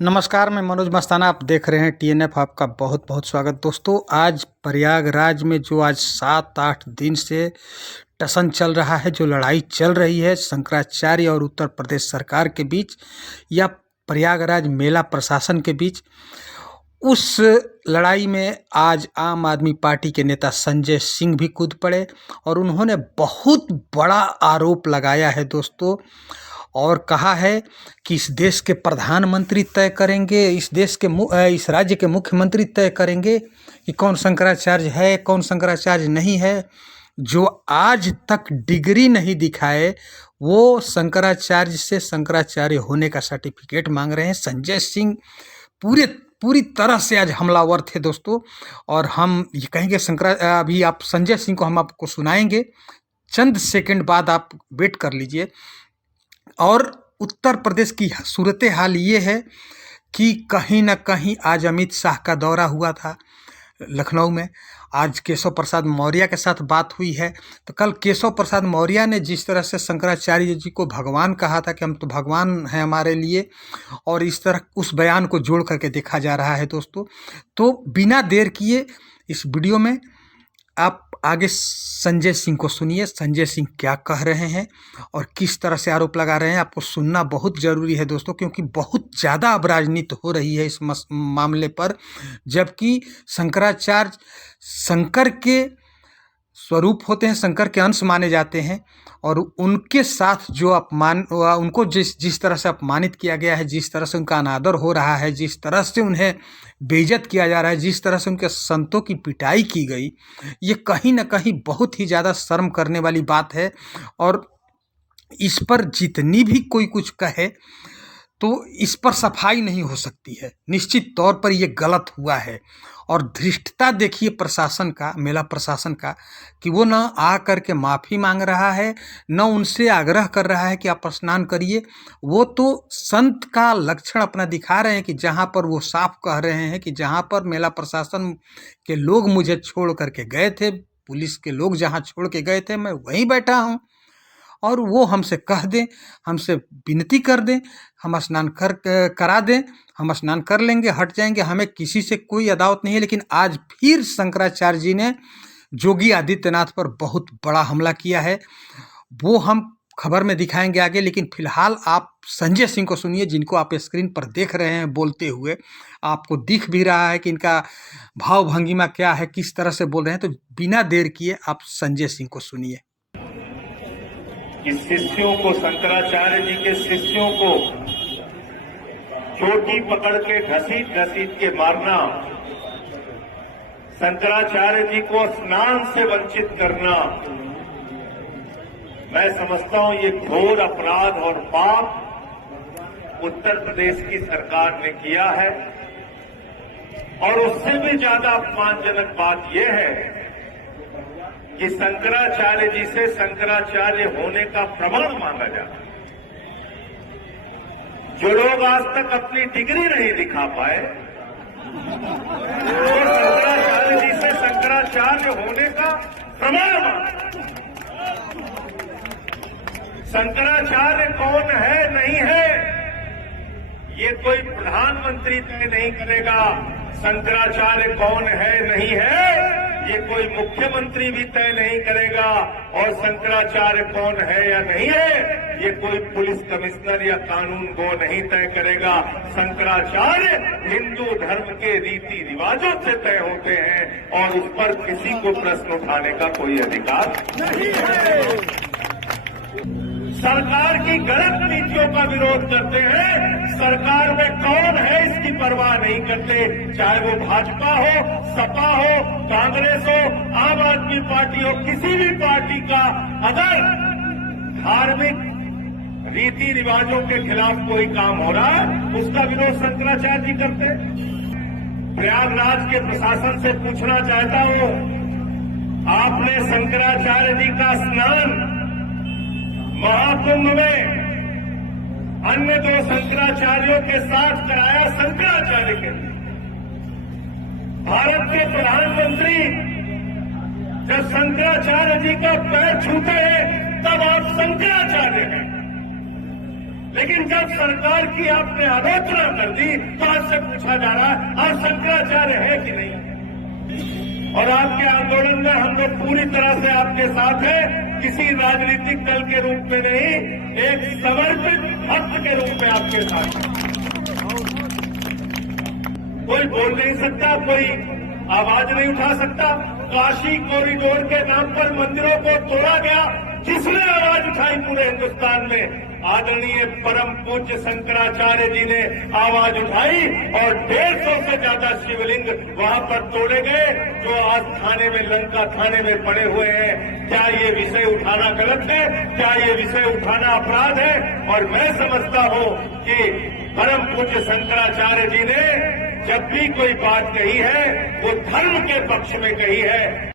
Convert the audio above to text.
नमस्कार, मैं मनोज मस्ताना। आप देख रहे हैं टीएनएफ। आपका बहुत बहुत स्वागत। दोस्तों, आज प्रयागराज में जो आज 7-8 दिन से टसन चल रहा है, जो लड़ाई चल रही है शंकराचार्य और उत्तर प्रदेश सरकार के बीच या प्रयागराज मेला प्रशासन के बीच, उस लड़ाई में आज आम आदमी पार्टी के नेता संजय सिंह भी कूद पड़े और उन्होंने बहुत बड़ा आरोप लगाया है दोस्तों, और कहा है कि इस देश के प्रधानमंत्री तय करेंगे, इस राज्य के मुख्यमंत्री तय करेंगे कि कौन शंकराचार्य है, कौन शंकराचार्य नहीं है। जो आज तक डिग्री नहीं दिखाए वो शंकराचार्य से शंकराचार्य होने का सर्टिफिकेट मांग रहे हैं। संजय सिंह पूरी तरह से आज हमलावर थे दोस्तों, और हम ये कहेंगे अभी आप संजय सिंह को हम आपको सुनाएंगे, चंद सेकंड बाद आप वेट कर लीजिए। और उत्तर प्रदेश की सूरत हाल ये है कि कहीं ना कहीं आज अमित शाह का दौरा हुआ था लखनऊ में। आज केशव प्रसाद मौर्य के साथ बात हुई है। तो कल केशव प्रसाद मौर्य ने जिस तरह से शंकराचार्य जी को भगवान कहा था कि हम तो भगवान हैं हमारे लिए, और इस तरह उस बयान को जोड़ करके देखा जा रहा है दोस्तों। तो बिना देर किए इस वीडियो में आप आगे संजय सिंह को सुनिए, संजय सिंह क्या कह रहे हैं और किस तरह से आरोप लगा रहे हैं। आपको सुनना बहुत ज़रूरी है दोस्तों, क्योंकि बहुत ज़्यादा अब राजनीति हो रही है इस मामले पर। जबकि शंकराचार्य शंकर के स्वरूप होते हैं, शंकर के अंश माने जाते हैं, और उनके साथ जो उनको जिस तरह से अपमानित किया गया है, जिस तरह से उनका अनादर हो रहा है, जिस तरह से उन्हें बेइज्जत किया जा रहा है, जिस तरह से उनके संतों की पिटाई की गई, ये कहीं ना कहीं बहुत ही ज़्यादा शर्म करने वाली बात है। और इस पर जितनी भी कोई कुछ कहे तो इस पर सफाई नहीं हो सकती है। निश्चित तौर पर ये गलत हुआ है। और धृष्टता देखिए प्रशासन का, मेला प्रशासन का, कि वो न आ कर के माफ़ी मांग रहा है, न उनसे आग्रह कर रहा है कि आप स्नान करिए। वो तो संत का लक्षण अपना दिखा रहे हैं कि जहाँ पर वो साफ कह रहे हैं कि जहाँ पर मेला प्रशासन के लोग मुझे छोड़ करके गए थे, पुलिस के लोग जहाँ छोड़ के गए थे, मैं वहीं बैठा हूँ, और वो हमसे कह दें, हमसे विनती कर दें, हम स्नान करा दें, हम स्नान कर लेंगे, हट जाएंगे, हमें किसी से कोई अदावत नहीं है। लेकिन आज फिर शंकराचार्य जी ने योगी आदित्यनाथ पर बहुत बड़ा हमला किया है। वो हम खबर में दिखाएंगे आगे, लेकिन फिलहाल आप संजय सिंह को सुनिए, जिनको आप स्क्रीन पर देख रहे हैं बोलते हुए। आपको दिख भी रहा है कि इनका भाव भंगिमा क्या है, किस तरह से बोल रहे हैं। तो बिना देर किए आप संजय सिंह को सुनिए। कि शिष्यों को, शंकराचार्य जी के शिष्यों को चोटी पकड़ के घसीट के मारना, शंकराचार्य जी को स्नान से वंचित करना, मैं समझता हूं ये घोर अपराध और पाप उत्तर प्रदेश की सरकार ने किया है। और उससे भी ज्यादा अपमानजनक बात यह है कि शंकराचार्य जी से शंकराचार्य होने का प्रमाण मांगा जाता है। जो लोग आज तक अपनी डिग्री नहीं दिखा पाए, वो शंकराचार्य जी से शंकराचार्य होने का प्रमाण मांगा। शंकराचार्य कौन है नहीं है ये कोई प्रधानमंत्री तय नहीं करेगा। शंकराचार्य कौन है नहीं है ये कोई मुख्यमंत्री भी तय नहीं करेगा। और शंकराचार्य कौन है या नहीं है ये कोई पुलिस कमिश्नर या कानून गो नहीं तय करेगा। शंकराचार्य हिंदू धर्म के रीति रिवाजों से तय होते हैं, और उस पर किसी को प्रश्न उठाने का कोई अधिकार नहीं है। सरकार की गलत नीतियों का विरोध करते हैं, सरकार में कौन है इसकी परवाह नहीं करते। चाहे वो भाजपा हो, सपा हो, कांग्रेस हो, आम आदमी पार्टी हो, किसी भी पार्टी का अगर धार्मिक रीति रिवाजों के खिलाफ कोई काम हो रहा है, उसका विरोध शंकराचार्य जी करते हैं। प्रयागराज के प्रशासन से पूछना चाहता हूं, आपने शंकराचार्य जी का स्नान महाकुंभ में अन्य दो शंकराचार्यों के साथ कराया। शंकराचार्य के भारत के प्रधानमंत्री जब शंकराचार्य जी का पैर छूते हैं तब आप शंकराचार्य हैं। लेकिन जब सरकार की आपने आलोचना कर दी तो आज से पूछा जा रहा है आज शंकराचार्य है कि नहीं। और आपके आंदोलन में हम लोग पूरी तरह से आपके साथ हैं, किसी राजनीतिक दल के रूप में नहीं, एक समर्पित भक्त के रूप में आपके साथ हैं। कोई बोल नहीं सकता, कोई आवाज नहीं उठा सकता। काशी कॉरिडोर के नाम पर मंदिरों को तोड़ा गया, जिसने आवाज उठाई पूरे हिंदुस्तान में आदरणीय परम पूज्य शंकराचार्य जी ने आवाज उठाई और 150 से ज्यादा शिवलिंग वहां पर तोड़े गए जो आज थाने में, लंका थाने में पड़े हुए हैं। क्या ये विषय उठाना गलत है? क्या ये विषय उठाना अपराध है? और मैं समझता हूं कि परम पूज्य शंकराचार्य जी ने जब भी कोई बात कही है वो धर्म के पक्ष में कही है।